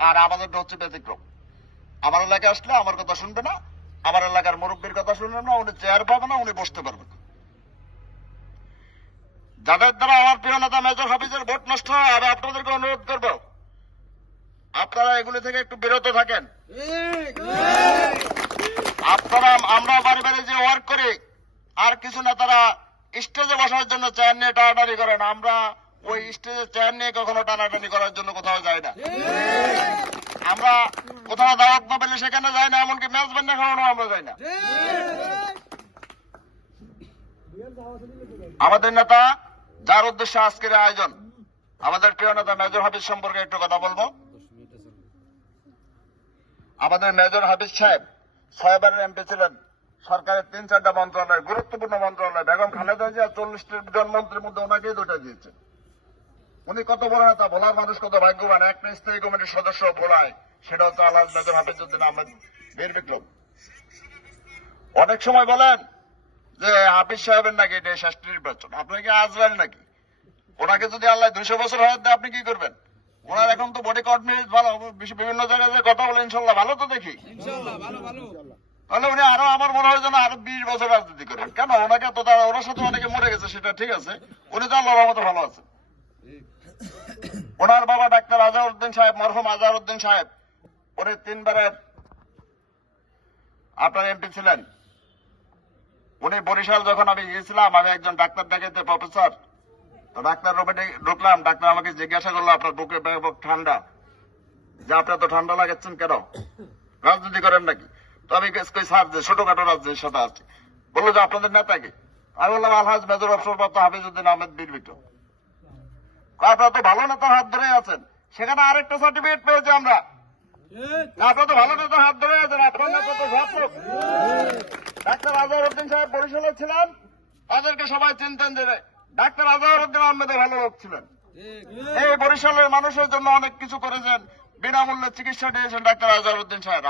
আর আমাদেরটা হচ্ছে ব্যতিক্রম। আমার এলাকায় আসলে আমার কথা শুনবে না, আমার এলাকার মুরব্বীর কথা শুনবে না, উনি চেয়ার পাবে না, উনি বসতে পারবে না। যাদের দ্বারা আমার প্রিয় নেতা মেজর হাফিজের ভোট নষ্ট হয়, আমি আপনাদেরকে অনুরোধ করবো আপনারা এগুলি থেকে একটু বিরত থাকেন। আপনারা আমরা বাড়ি বাড়ি যে ওয়ার্ক করি, আর কিছু নেতারা স্টেজে বসার জন্য চেয়ার নিয়ে টানাটানি করেন, আমরা ওই স্টেজে চেয়ার নিয়ে কখনো টানাটানি করার জন্য কোথাও যাই না। আমরা কোথাও দাওয়াত না পেলে সেখানে যাই না, এমনকি মেজবান্না খাওয়ানো আমরা যাই না। আমাদের নেতা যার উদ্দেশ্যে আজকের আয়োজন, আমাদের প্রিয় নেতা মেজর হাফিজ সম্পর্কে একটু কথা বলবো। আমাদের মেজর হাফিজ সাহেব 6 বারের এমপি ছিলেন, সরকারের 3-4টা মন্ত্রণালয়, গুরুত্বপূর্ণ মন্ত্রণালয়। বেগম খালেদা জিয়া 40 জন মন্ত্রীর মধ্যে ওনাকেই 2টা দিয়েছে। উনি কত বড় নেতা, ভোলার মানুষ কত ভাগ্যবান, একটা স্থায়ী কমিটির সদস্য ভোলায়, সেটা হচ্ছে আলহাজ মেজর হাফিজউদ্দিন আহমেদ বীর বিক্রম। অনেক সময় বলেন যে হাফিজ সাহেবের নাকি এটা শেষ নির্বাচন, আপনার কি আজরাইল নাকি? ওনাকে যদি আল্লাহ 200 বছর হায়াত দেয় আপনি কি করবেন? ওনার এখন তো বডি কোঅর্ডিনেট ভালো, বিভিন্ন জায়গায় যে কথা বলে ইনশাল্লাহ ভালো তো দেখি। তাহলে উনি আরো, আমার মনে হয় যেন আরো 20 বছর রাজনীতি করেন। কেন? ওনাকে তো ওনার সাথে অনেকে মরে গেছে, সেটা ঠিক আছে, উনি তো আল্লাহর মতো ভালো আছে। ওনার বাবা ডাক্তার আজহারউদ্দিন সাহেব, মরহুম আজহারউদ্দিন সাহেব, উনি 3 বারের আপনার এমপি ছিলেন। উনি বরিশাল যখন আমি গিয়েছিলাম, আমি একজন ডাক্তার দেখাইতে, প্রফেসর, তো ডাক্তার রুমে ঢুকলাম, ডাক্তার আমাকে জিজ্ঞাসা করলো আপনার বুকে ব্যাপক ঠান্ডা, যে আপনার তো ঠান্ডা লাগাচ্ছেন কেন, রাজনীতি করেন নাকি? তো আমি স্যার যে ছোটখাটো রাজনীতির সাথে আছি। বললো যে আপনাদের নেতাকে? আমি বললাম আলহাজ মেজর অবসরপ্রাপ্ত হাফিজউদ্দিন আহমেদ বীর বিক্রম। আপনারা তো ভালো নেতার হাত ধরে আছেন, সেখানে আরেকটা সার্টিফিকেট পেয়েছি আমরা। আপনারা তো ভালো নেতার হাত ধরে আছেন, আপনার নেতা তো সব লোক। ডাক্তার আজহারউদ্দিন সাহেব বরিশালে ছিলেন, তাদেরকে সবাই চিনতেন যে ডাক্তার আজহারউদ্দিন আহমেদের ভালো লোক ছিলেন। এই বরিশালের মানুষের জন্য অনেক কিছু করেছেন, বিনামূল্যে চিকিৎসা দিয়েছেন ডাক্তার আজহারউদ্দিন সাহেব।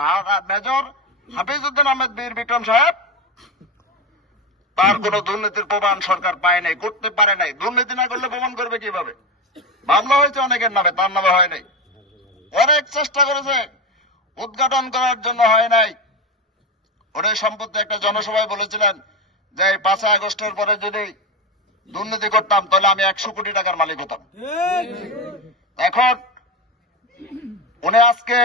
মেজর হাফিজউদ্দিন আহমেদ বীর বিক্রম সাহেব, তার কোন দুর্নীতির প্রমাণ সরকার পায় নাই, করতে পারে নাই। দুর্নীতি না করলে প্রমাণ করবে কিভাবে? মামলা হয়েছে অনেকের নামে, তার নামে হয় নাই। অনেক চেষ্টা করেছে, উদ্ঘাটন করার জন্য হয় নাই। ওনার সম্পত্তি একটা জনসভায় বলেছিলেন যে 5 আগস্টের পরে যদি দুর্নীতি করতাম তাহলে আমি 100 কোটি টাকার মালিক হতাম। এখন উনি আজকে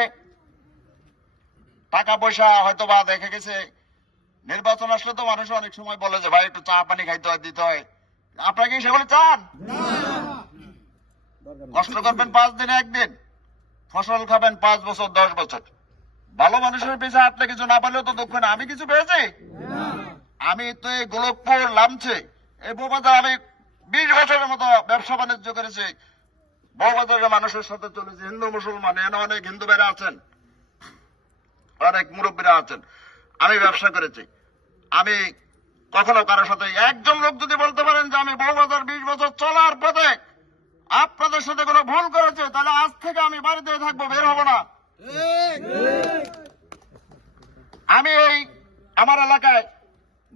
টাকা পয়সা হয়তো বা দেখে গেছে, নির্বাচন আসলে তো মানুষ অনেক সময় বলে যে ভাই একটু চা পানি খাইতে হয়, দিতে হয়। আপনারা কি সেগুলো চান? কষ্ট করবেন 5 দিনে 1 দিন, ফসল খাবেন 5 বছর 10 বছর। ভালো মানুষের পিছিয়ে আপনি কিছু না পারলেও তো দুঃখ না। আমি কিছু পেয়েছি? আমি তো এই গোলকপুর, লামছে, এই বউবাজার আমি 20 বছরের মতো ব্যবসা বাণিজ্য করেছি। বউবাজারের মানুষের সাথে চলেছি, হিন্দু মুসলমান, এখানে অনেক হিন্দু ভাইরা আছেন, অনেক মুরব্বীরা আছেন। আমি ব্যবসা করেছি। আমি কখনো কারোর সাথে, একজন লোক যদি বলতে পারেন যে আমি বউবাজার 20 বছর চলার পথে আপনাদের সাথে কোনো ভুল করেছে, তাহলে আজ থেকে আমি বাড়িতে থাকবো, বের হবো না। আমি এই আমার এলাকায়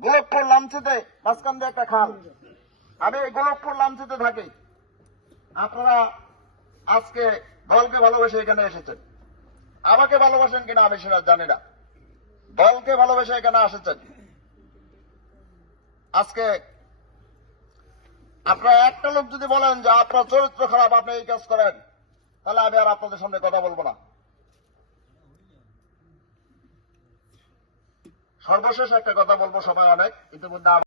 গোলকপুর লামচিতে মাঝখান দিয়ে একটা খাল, আমি এই গোলকপুর লামচিতে থাকি। আপনারা আজকে দলকে ভালোবেসে এখানে এসেছেন, আমাকে ভালোবাসেন কিনা আমি সেটা জানি না। দলকে ভালোবেসে এখানে এসেছেন। আজকে আপনারা একটা লোক যদি বলেন যে আপনার চরিত্র খারাপ, আপনি এই কাজ করেন, তাহলে আমি আর আপনাদের সামনে কথা বলবো না। সর্বশেষ একটা কথা বলবো, সময় অনেক ইতিমধ্যে।